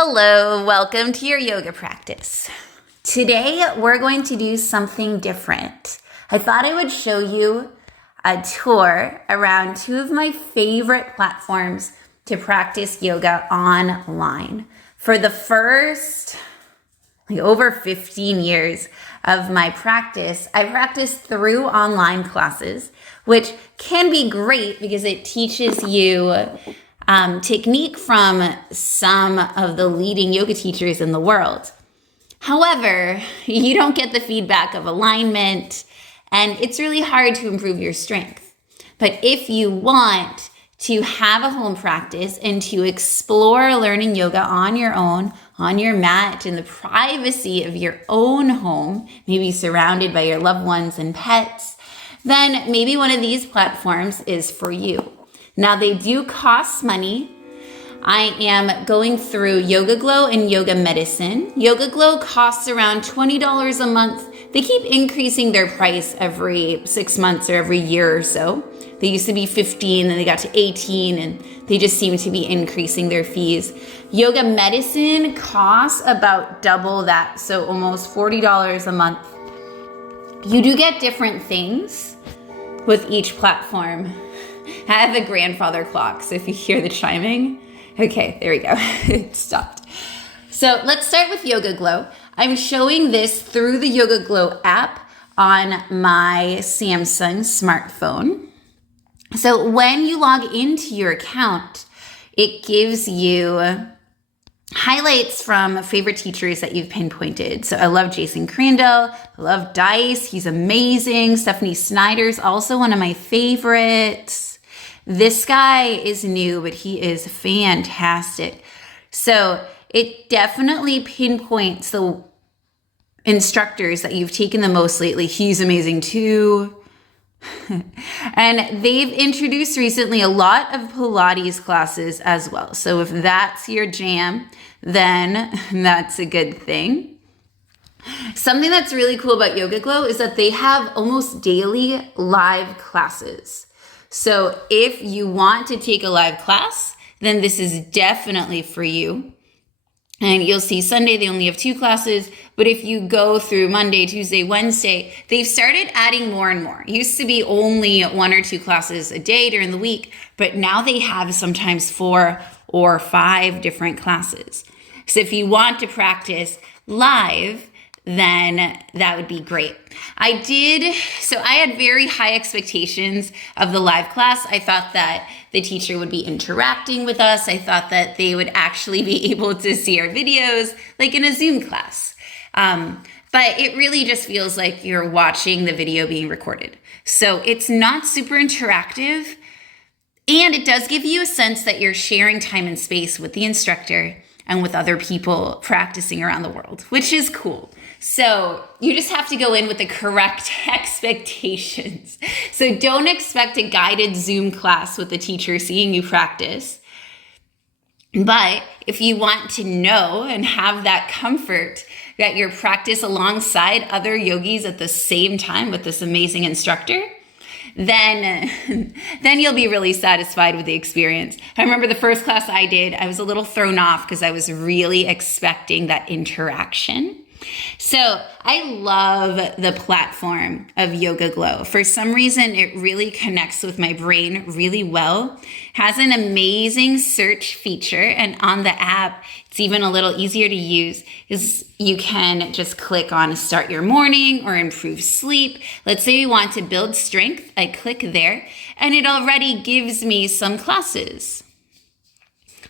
Hello, welcome to your yoga practice. Today, we're going to do something different. I thought I would show you a tour around two of my favorite platforms to practice yoga online. For the first over 15 years of my practice, I practiced through online classes, which can be great because it teaches you technique from some of the leading yoga teachers in the world. However, you don't get the feedback of alignment, and it's really hard to improve your strength. But if you want to have a home practice and to explore learning yoga on your own, on your mat, in the privacy of your own home, maybe surrounded by your loved ones and pets, then maybe one of these platforms is for you. Now, they do cost money. I am going through Yoga Glow and Yoga Medicine. Yoga Glow costs around $20 a month. They keep increasing their price every 6 months or every year or so. They used to be 15, then they got to 18, and they just seem to be increasing their fees. Yoga Medicine costs about double that, so almost $40 a month. You do get different things with each platform. I have a grandfather clock, so if you hear the chiming, okay, there we go, it stopped. So let's start with Yoga Glow. I'm showing this through the Yoga Glow app on my Samsung smartphone. So when you log into your account, it gives you highlights from favorite teachers that you've pinpointed. So I love Jason Crandall. I love Dice. He's amazing. Stephanie Snyder's also one of my favorites. This guy is new, but he is fantastic. So it definitely pinpoints the instructors that you've taken the most lately. He's amazing too. And they've introduced recently a lot of Pilates classes as well. So if that's your jam, then that's a good thing. Something that's really cool about Yoga Glow is that they have almost daily live classes. So if you want to take a live class, then this is definitely for you. And you'll see Sunday, they only have 2 classes. But if you go through Monday, Tuesday, Wednesday, they've started adding more and more. It used to be only 1 or 2 classes a day during the week, but now they have sometimes 4 or 5 different classes. So if you want to practice live, then that would be great. I had very high expectations of the live class. I thought that the teacher would be interacting with us. I thought that they would actually be able to see our videos like in a Zoom class. But it really just feels like you're watching the video being recorded. So it's not super interactive, and it does give you a sense that you're sharing time and space with the instructor and with other people practicing around the world, which is cool. So you just have to go in with the correct expectations. So don't expect a guided Zoom class with the teacher seeing you practice. But if you want to know and have that comfort that you're practice alongside other yogis at the same time with this amazing instructor, then you'll be really satisfied with the experience. I remember the first class I did, I was a little thrown off because I was really expecting that interaction. So I love the platform of Yoga Glow. For some reason, it really connects with my brain really well. Has an amazing search feature, and on the app, it's even a little easier to use because you can just click on start your morning or improve sleep. Let's say we want to build strength. I click there, and it already gives me some classes,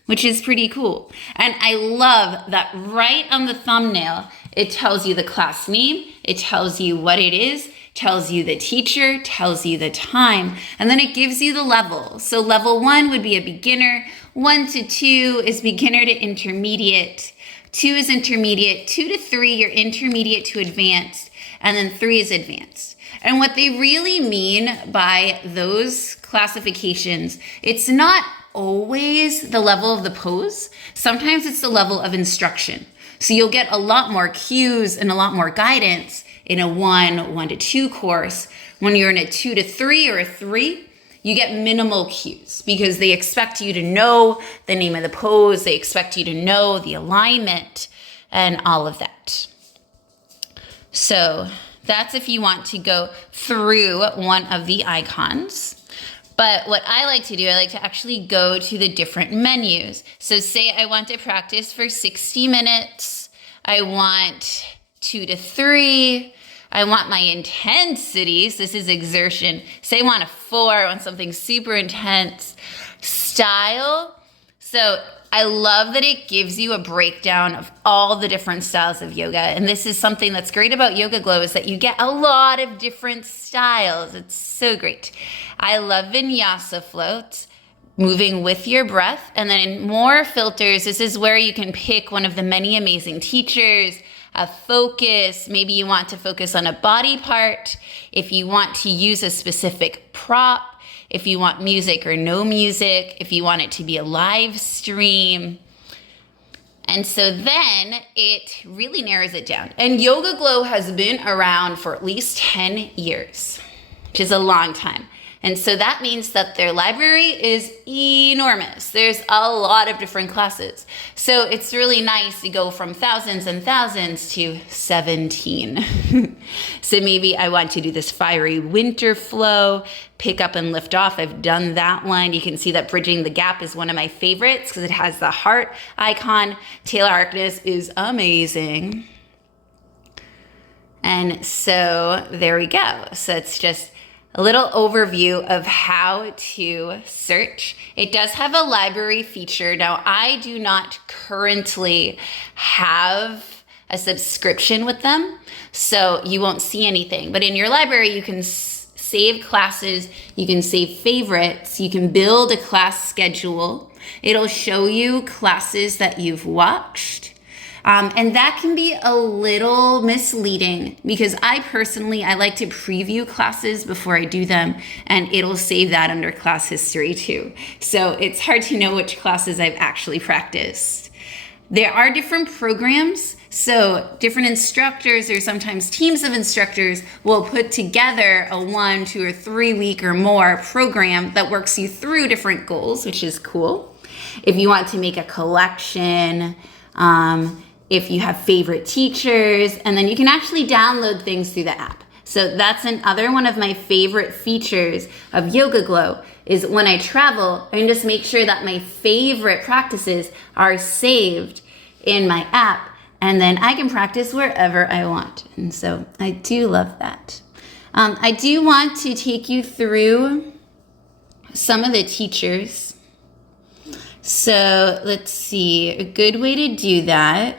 which is pretty cool. And I love that right on the thumbnail, it tells you the class name, it tells you what it is, tells you the teacher, tells you the time, and then it gives you the level. So level 1 would be a beginner, 1 to 2 is beginner to intermediate, 2 is intermediate, 2 to 3 you're intermediate to advanced, and then 3 is advanced. And what they really mean by those classifications, it's not always the level of the pose. Sometimes it's the level of instruction. So you'll get a lot more cues and a lot more guidance in a 1 to 2 course. When you're in a 2 to 3 or a 3, you get minimal cues because they expect you to know the name of the pose. They expect you to know the alignment and all of that. So that's if you want to go through one of the icons. But what I like to do, I like to actually go to the different menus. So say I want to practice for 60 minutes. I want 2 to 3. I want my intensities. This is exertion. Say I want a 4, I want something super intense. Style. So I love that it gives you a breakdown of all the different styles of yoga. And this is something that's great about Yoga Glow is that you get a lot of different styles. It's so great. I love vinyasa floats, moving with your breath. And then in more filters, this is where you can pick one of the many amazing teachers, a focus. Maybe you want to focus on a body part. If you want to use a specific prop, if you want music or no music, if you want it to be a live stream. And so then it really narrows it down. And Yoga Glow has been around for at least 10 years, which is a long time. And so that means that their library is enormous. There's a lot of different classes. So it's really nice to go from thousands and thousands to 17. So maybe I want to do this fiery winter flow, pick up and lift off. I've done that one. You can see that Bridging the Gap is one of my favorites because it has the heart icon. Taylor Harkness is amazing. And so there we go. So it's just a little overview of how to search. It does have a library feature. Now, I do not currently have a subscription with them, so you won't see anything. But in your library, you can save classes, you can save favorites, you can build a class schedule. It'll show you classes that you've watched. And that can be a little misleading because I like to preview classes before I do them, and it'll save that under class history too. So it's hard to know which classes I've actually practiced. There are different programs. So different instructors or sometimes teams of instructors will put together a 1, 2, or 3 week or more program that works you through different goals, which is cool. If you want to make a collection, if you have favorite teachers, and then you can actually download things through the app. So that's another one of my favorite features of Yoga Glow is when I travel, I can just make sure that my favorite practices are saved in my app, and then I can practice wherever I want. And so I do love that. I do want to take you through some of the teachers. So let's see, a good way to do that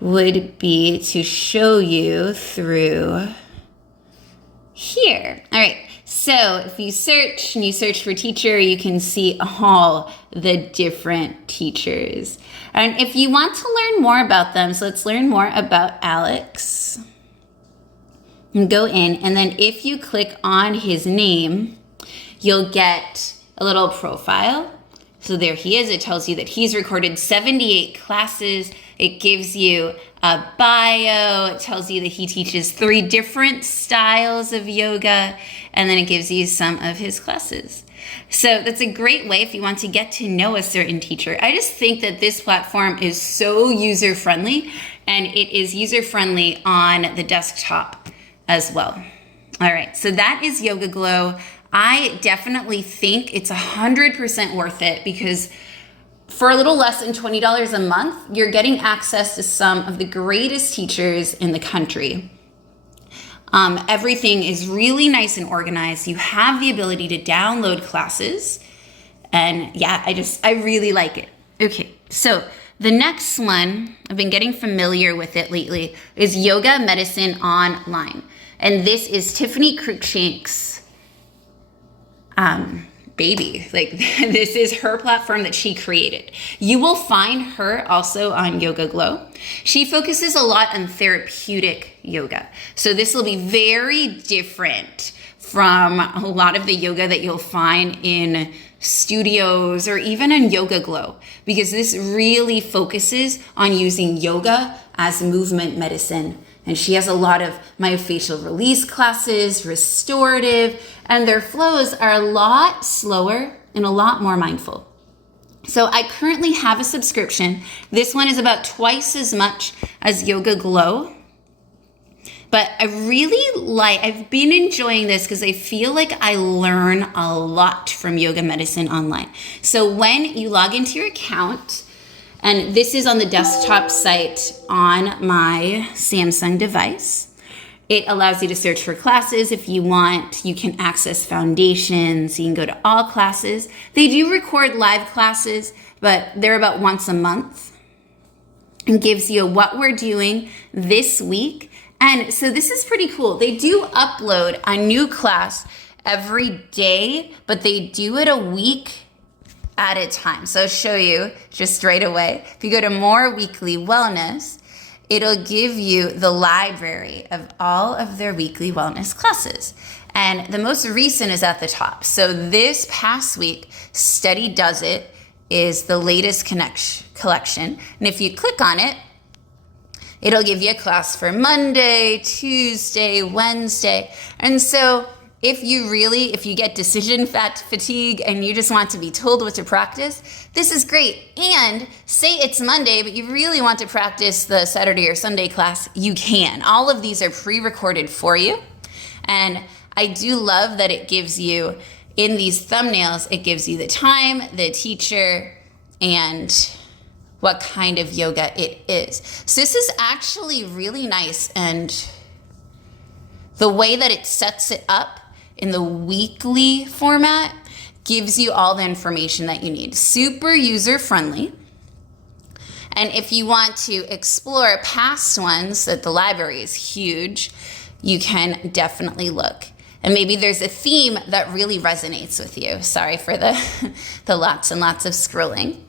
would be to show you through here. All right, so if you search and you search for teacher, you can see all the different teachers. And if you want to learn more about them, so let's learn more about Alex. And go in, and then if you click on his name, you'll get a little profile. So there he is. It tells you that he's recorded 78 classes. It gives you a bio. It tells you that he teaches 3 different styles of yoga. And then it gives you some of his classes. So that's a great way if you want to get to know a certain teacher. I just think that this platform is so user-friendly, and it is user-friendly on the desktop as well. All right, so that is Yoga Glow. I definitely think it's 100% worth it because for a little less than $20 a month, you're getting access to some of the greatest teachers in the country. Everything is really nice and organized. You have the ability to download classes. And yeah, I really like it. Okay, so the next one, I've been getting familiar with it lately, is Yoga Medicine Online. And this is Tiffany Cruikshank's baby. Like, this is her platform that she created. You will find her also on Yoga Glow. She focuses a lot on therapeutic yoga. So this will be very different from a lot of the yoga that you'll find in studios or even in Yoga Glow, because this really focuses on using yoga as movement medicine And she has a lot of myofascial release classes, restorative, and their flows are a lot slower and a lot more mindful. So I currently have a subscription. This one is about twice as much as Yoga Glow. But I've been enjoying this because I feel like I learn a lot from Yoga Medicine Online. So when you log into your account, and this is on the desktop site on my Samsung device, it allows you to search for classes if you want. You can access foundations. You can go to all classes. They do record live classes, but they're about once a month. It gives you what we're doing this week. And so this is pretty cool. They do upload a new class every day, but they do it a week at a time. So I'll show you just right away. If you go to More Weekly Wellness, it'll give you the library of all of their weekly wellness classes. And the most recent is at the top. So this past week, Steady Does It is the latest collection. And if you click on it, it'll give you a class for Monday, Tuesday, Wednesday. And so if you get decision fatigue and you just want to be told what to practice, this is great. And say it's Monday, but you really want to practice the Saturday or Sunday class, you can. All of these are pre-recorded for you. And I do love that it gives you, in these thumbnails, it gives you the time, the teacher, and what kind of yoga it is. So this is actually really nice, and the way that it sets it up in the weekly format gives you all the information that you need. Super user friendly. And if you want to explore past ones, that the library is huge, you can definitely look. And maybe there's a theme that really resonates with you. Sorry for the lots and lots of scrolling.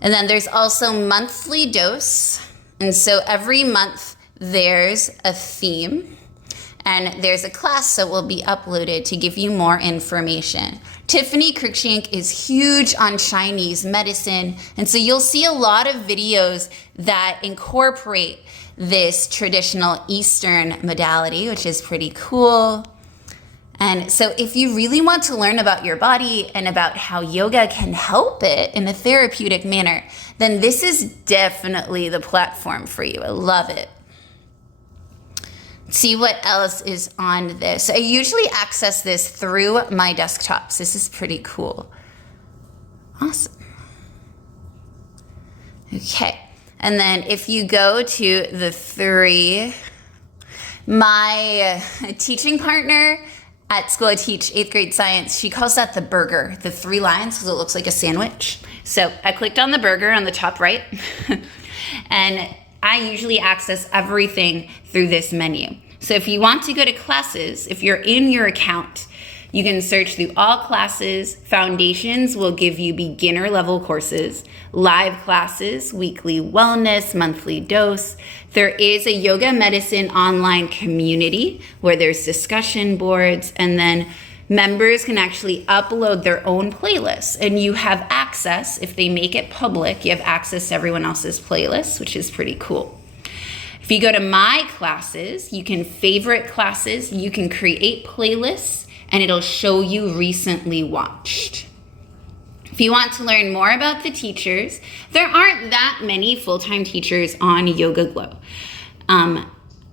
And then there's also monthly dose. And so every month there's a theme and there's a class that will be uploaded to give you more information. Tiffany Cruikshank is huge on Chinese medicine. And so you'll see a lot of videos that incorporate this traditional Eastern modality, which is pretty cool. And so if you really want to learn about your body and about how yoga can help it in a therapeutic manner, then this is definitely the platform for you. I love it. See what else is on this. I usually access this through my desktops. This is pretty cool. Awesome. Okay. And then if you go to the three, my teaching partner at school, I teach 8th grade science. She calls that the burger, the 3 lines, because it looks like a sandwich. So I clicked on the burger on the top right, and I usually access everything through this menu. So if you want to go to classes, if you're in your account, you can search through all classes. Foundations will give you beginner level courses, live classes, weekly wellness, monthly dose. There is a yoga medicine online community where there's discussion boards, and then members can actually upload their own playlists, and you have access. If they make it public, you have access to everyone else's playlists, which is pretty cool. If you go to my classes, you can favorite classes, you can create playlists, and it'll show you recently watched. If you want to learn more about the teachers, there aren't that many full-time teachers on Yoga Glow.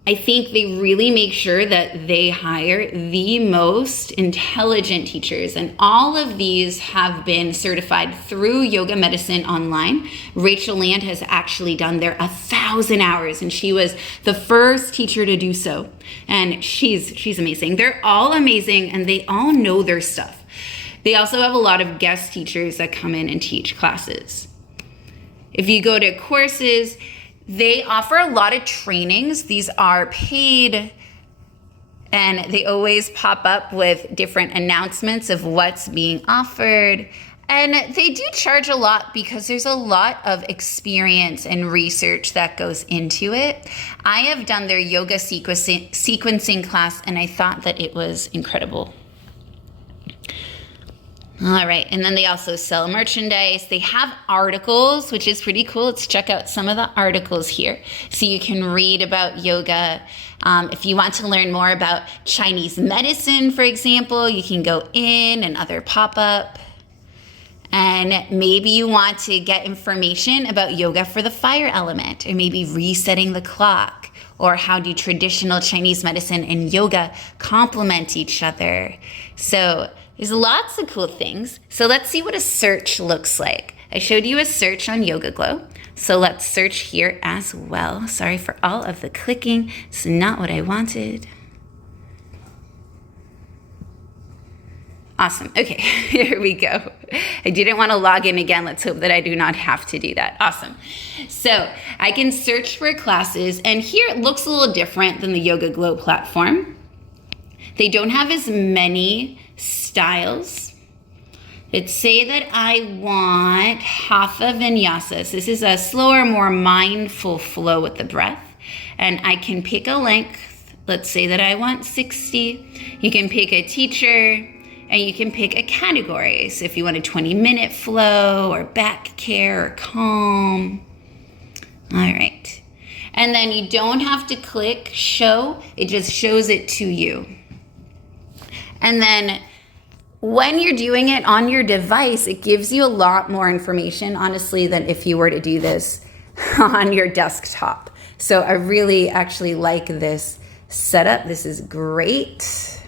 I think they really make sure that they hire the most intelligent teachers, and all of these have been certified through Yoga Medicine Online. Rachel Land has actually done their 1,000 hours, and she was the first teacher to do so. And she's amazing. They're all amazing, and they all know their stuff. They also have a lot of guest teachers that come in and teach classes. If you go to courses, they offer a lot of trainings. These are paid, and they always pop up with different announcements of what's being offered. And they do charge a lot because there's a lot of experience and research that goes into it. I have done their yoga sequencing class, and I thought that it was incredible. All right, and then they also sell merchandise. They have articles, which is pretty cool. Let's check out some of the articles here. So you can read about yoga. If you want to learn more about Chinese medicine, for example, you can go in another pop-up. And maybe you want to get information about yoga for the fire element, or maybe resetting the clock, or how do traditional Chinese medicine and yoga complement each other. So there's lots of cool things. So let's see what a search looks like. I showed you a search on Yoga Glow. So let's search here as well. Sorry for all of the clicking. It's not what I wanted. Awesome. Okay, here we go. I didn't want to log in again. Let's hope that I do not have to do that. Awesome. So I can search for classes, and here it looks a little different than the Yoga Glow platform. They don't have as many styles. Let's say that I want hatha vinyasas. This is a slower, more mindful flow with the breath. And I can pick a length. Let's say that I want 60. You can pick a teacher, and you can pick a category. So if you want a 20-minute flow, or back care, or calm. All right. And then you don't have to click show. It just shows it to you. And then when you're doing it on your device, it gives you a lot more information, honestly, than if you were to do this on your desktop. So I really actually like this setup. This is great.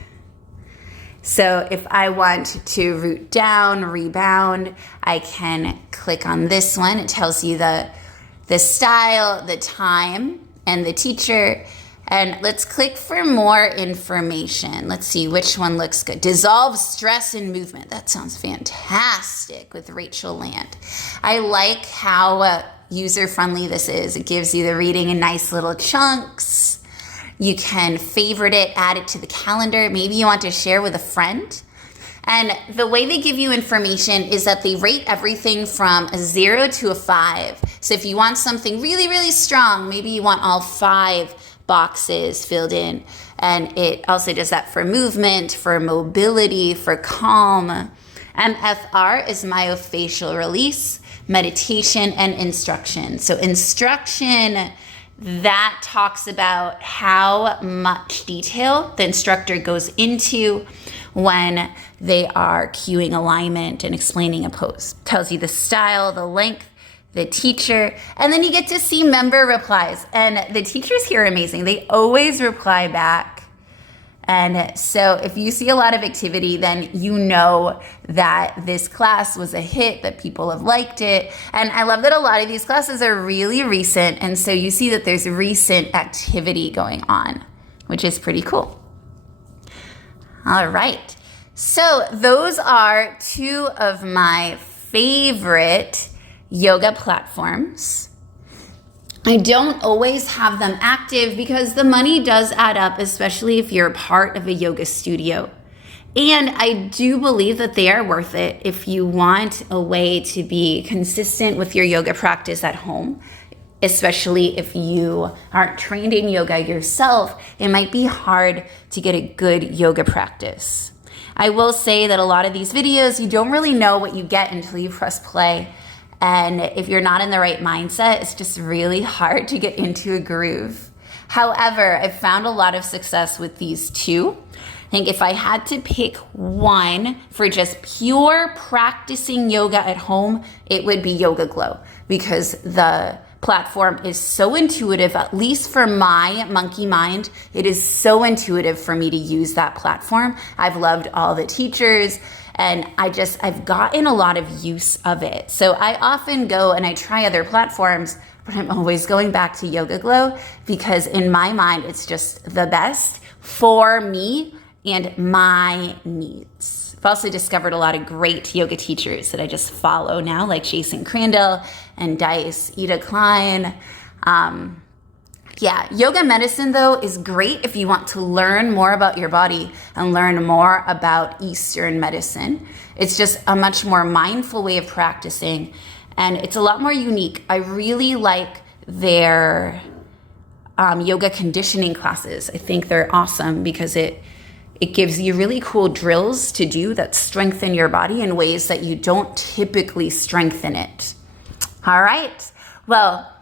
So if I want to root down, rebound, I can click on this one. It tells you the style, the time, and the teacher. And let's click for more information. Let's see which one looks good. Dissolve stress and movement. That sounds fantastic with Rachel Land. I like how user-friendly this is. It gives you the reading in nice little chunks. You can favorite it, add it to the calendar. Maybe you want to share with a friend. And the way they give you information is that they rate everything from a 0 to a 5. So if you want something really, really strong, maybe you want all 5 boxes filled in. And it also does that for movement, for mobility, for calm. MFR is myofascial release, meditation, and instruction. So instruction, that talks about how much detail the instructor goes into when they are cueing alignment and explaining a pose. Tells you the style, the length, the teacher, and then you get to see member replies. And the teachers here are amazing. They always reply back. And so if you see a lot of activity, then you know that this class was a hit, that people have liked it. And I love that a lot of these classes are really recent. And so you see that there's recent activity going on, which is pretty cool. All right. So those are 2 of my favorite yoga platforms. I don't always have them active because the money does add up, especially if you're a part of a yoga studio. And I do believe that they are worth it if you want a way to be consistent with your yoga practice at home, especially if you aren't trained in yoga yourself. It might be hard to get a good yoga practice. I will say that a lot of these videos, you don't really know what you get until you press play. And if you're not in the right mindset, it's just really hard to get into a groove. However, I've found a lot of success with these 2. I think if I had to pick one for just pure practicing yoga at home, it would be Yoga Glow, because the platform is so intuitive. At least for my monkey mind, it is so intuitive for me to use that platform. I've loved all the teachers, and I've gotten a lot of use of it. So I often go and I try other platforms, but I'm always going back to Yoga Glow because in my mind, it's just the best for me and my needs. I've also discovered a lot of great yoga teachers that I just follow now, like Jason Crandall and Dice, Ida Klein. Yoga medicine, though, is great if you want to learn more about your body and learn more about Eastern medicine. It's just a much more mindful way of practicing, and it's a lot more unique. I really like their yoga conditioning classes. I think they're awesome because it It gives you really cool drills to do that strengthen your body in ways that you don't typically strengthen it. All right. Well,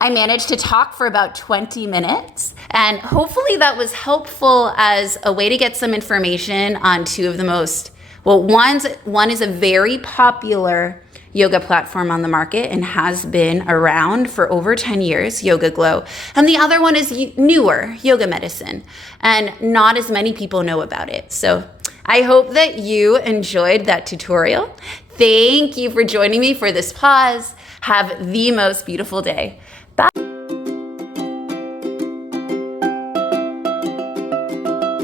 I managed to talk for about 20 minutes, and hopefully that was helpful as a way to get some information on two of the most, well, one is a very popular yoga platform on the market and has been around for over 10 years, Yoga Glow. And the other one is newer, Yoga Medicine, and not as many people know about it. So I hope that you enjoyed that tutorial. Thank you for joining me for this pause. Have the most beautiful day. Bye.